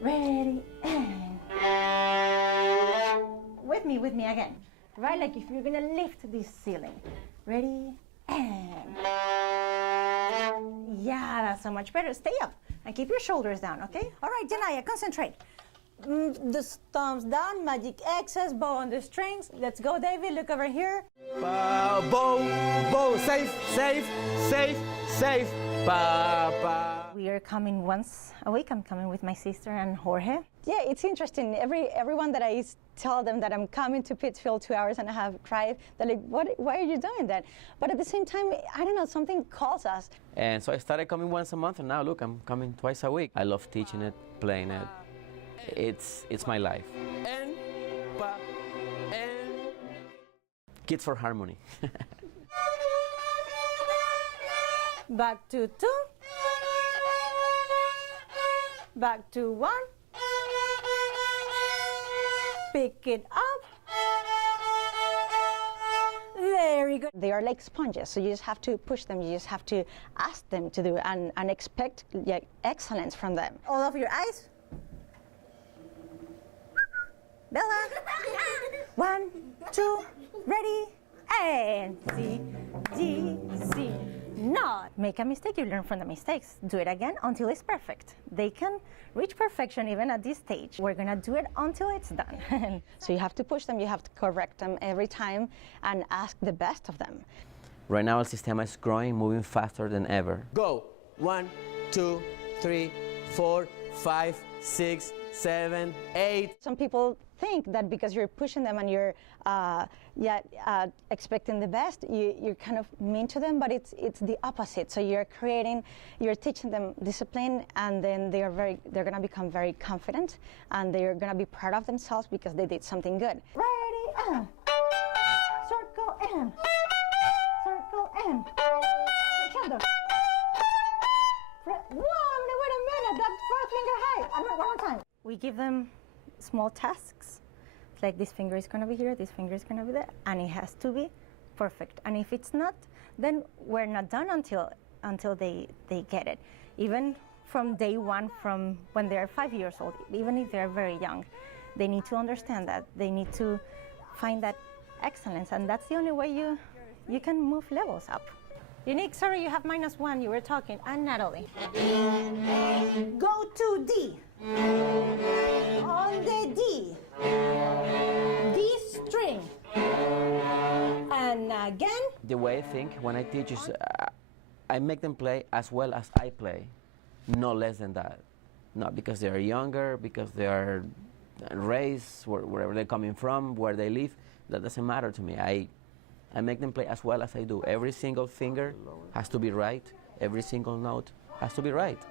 Ready, and with me again. Right, like if you're gonna lift this ceiling. Ready, and yeah, that's so much better. Stay up and keep your shoulders down, okay? All right, Janaya, concentrate. The thumbs down, magic X's, bow on the strings. Let's go, David, look over here. Bow, safe, safe, safe, safe. We are coming once a week. I'm coming with my sister and Jorge. Yeah, it's interesting. Everyone that I tell them that I'm coming to Pittsfield 2.5 hours drive, they're like, why are you doing that? But at the same time, I don't know, something calls us. And so I started coming once a month, and now look, I'm coming twice a week. I love teaching it, playing it. It's my life. Kids for Harmony. Back to 2. Back to 1. Pick it up. Very good. They are like sponges, so you just have to push them. You just have to ask them to do it and expect excellence from them. All over your eyes. Bella. 1, 2, ready, and C, D, C. Not. Make a mistake, you learn from the mistakes. Do it again until it's perfect. They can reach perfection even at this stage. We're gonna do it until it's done. So you have to push them, you have to correct them every time and ask the best of them. Right now, El Sistema is growing, moving faster than ever. Go. 1, 2, 3, 4, 5, 6, 7, 8. Some people think that because you're pushing them and you're expecting the best, you're kind of mean to them, but it's the opposite. So you're teaching them discipline, and then they're going to become very confident, and they're going to be proud of themselves because they did something good. Ready, and circle and shoulder. Whoa, wait a minute, that's 4 finger high. One more time. We give them small tasks, like this finger is going to be here, this finger is going to be there, and it has to be perfect. And if it's not, then we're not done until they get it. Even from day one, from when they're 5 years old, even if they're very young, they need to understand that. They need to find that excellence, and that's the only way you can move levels up. Unique, sorry, you have -1, you were talking, and Natalie. Go to D. On the D. D string. And again. The way I think when I teach is I make them play as well as I play, no less than that. Not because they are younger, because they are raised, wherever they're coming from, where they live, that doesn't matter to me. I make them play as well as I do. Every single finger has to be right. Every single note has to be right.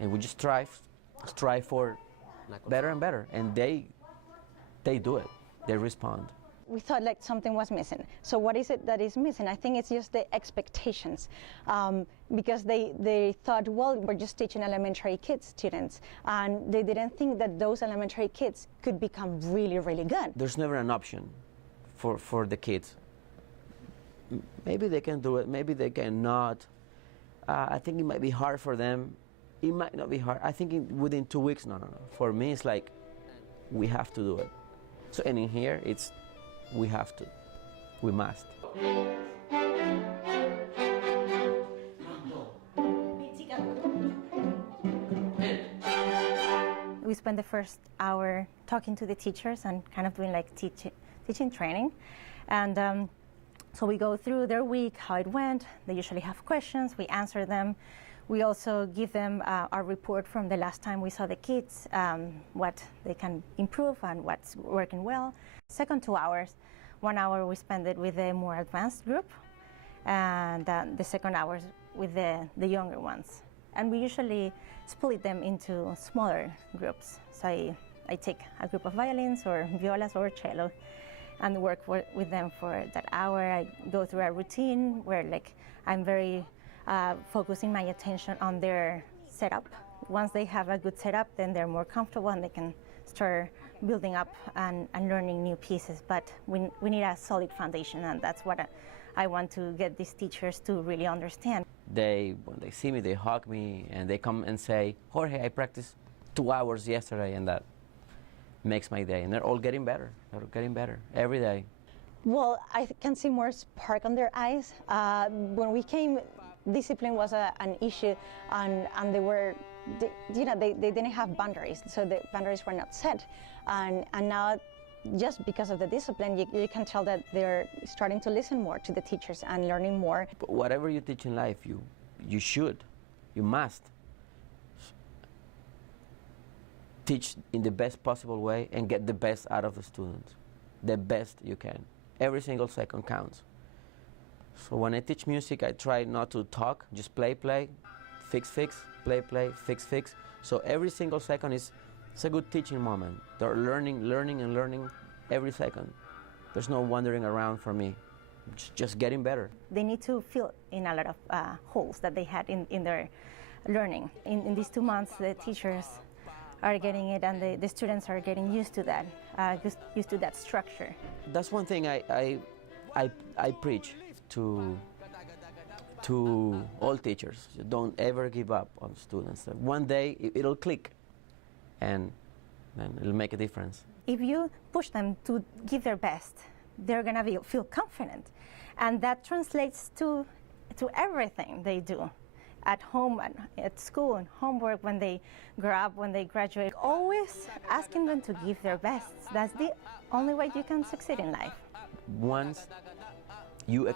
And we just strive for better and better. And they do it. They respond. We thought like something was missing. So what is it that is missing? I think it's just the expectations, because they thought, well, we're just teaching elementary students, and they didn't think that those elementary kids could become really, really good. There's never an option for the kids. Maybe they can do it, maybe they cannot. I think it might be hard for them. It might not be hard. I think within 2 weeks, no. For me, it's like, we have to do it. So, and in here, it's, we have to, we must. We spent the first hour talking to the teachers and kind of doing like teaching training. And so we go through their week, how it went. They usually have questions, we answer them. We also give them our report from the last time we saw the kids, what they can improve and what's working well. Second 2 hours, 1 hour we spend it with the more advanced group, and the second hours with the younger ones. And we usually split them into smaller groups. So I take a group of violins or violas or cello and work with them for that hour. I go through a routine where like I'm very focusing my attention on their setup. Once they have a good setup, then they're more comfortable and they can start building up and learning new pieces. But we need a solid foundation, and that's what I want to get these teachers to really understand. When they see me, they hug me, and they come and say, Jorge, I practiced 2 hours yesterday, and that makes my day. And they're all getting better. They're getting better every day. Well, I can see more spark on their eyes. When we came, discipline was an issue, and they didn't have boundaries, so the boundaries were not set. And now, just because of the discipline, you can tell that they're starting to listen more to the teachers and learning more. But whatever you teach in life, you must teach in the best possible way and get the best out of the students, the best you can. Every single second counts. So when I teach music, I try not to talk, just play, fix, play, fix. So every single second it's a good teaching moment. They're learning every second. There's no wandering around for me. It's just getting better. They need to fill in a lot of holes that they had in their learning. In these 2 months, the teachers are getting it, and the students are getting used to that, used to that structure. That's one thing I preach to all teachers. Don't ever give up on students. One day it'll click, and it'll make a difference. If you push them to give their best, they're gonna feel confident, and that translates to everything they do. At home, at school, and homework, when they grow up, when they graduate. Always asking them to give their best. That's the only way you can succeed in life. Once you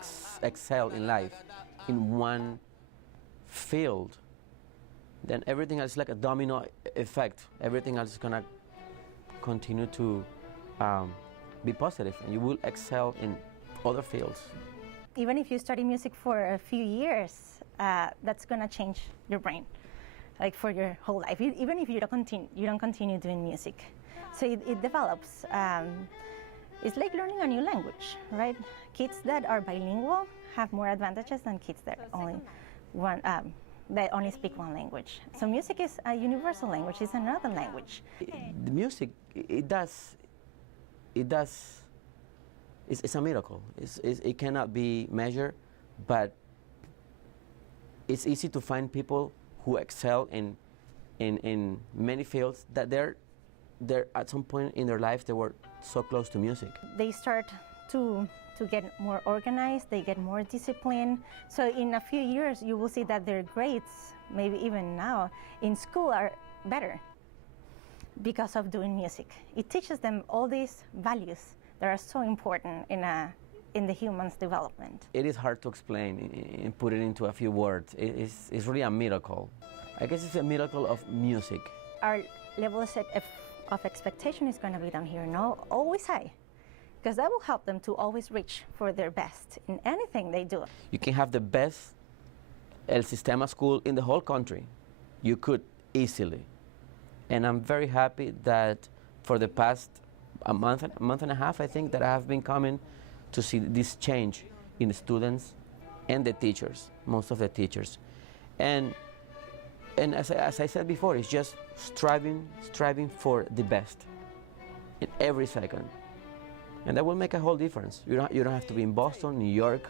excel in life in one field, then everything else is like a domino effect. Everything else is gonna continue to be positive, and you will excel in other fields. Even if you study music for a few years, that's gonna change your brain, like for your whole life. Even if you don't continue doing music, so it develops. It's like learning a new language, right? Kids that are bilingual have more advantages than kids that only speak one language. So music is a universal language. It's another language. The music, it's a miracle. It cannot be measured, but it's easy to find people who excel in many fields that they're at some point in their life they were so close to music. They start to get more organized, they get more disciplined. So in a few years you will see that their grades, maybe even now, in school are better because of doing music. It teaches them all these values that are so important in the human's development. It is hard to explain and put it into a few words. It's really a miracle. I guess it's a miracle of music. Our level of expectation is going to be down here, no? Always high, because that will help them to always reach for their best in anything they do. You can have the best El Sistema school in the whole country. You could easily. And I'm very happy that for the past a month and a half, I think, that I have been coming to see this change in the students and the teachers, most of the teachers. And as I said before, it's just striving for the best in every second. And that will make a whole difference. You don't have to be in Boston, New York,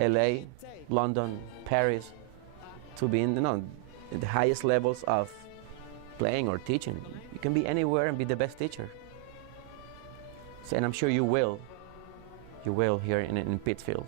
LA, London, Paris to be in the highest levels of playing or teaching. You can be anywhere and be the best teacher. So, and I'm sure you will here in Pittsfield.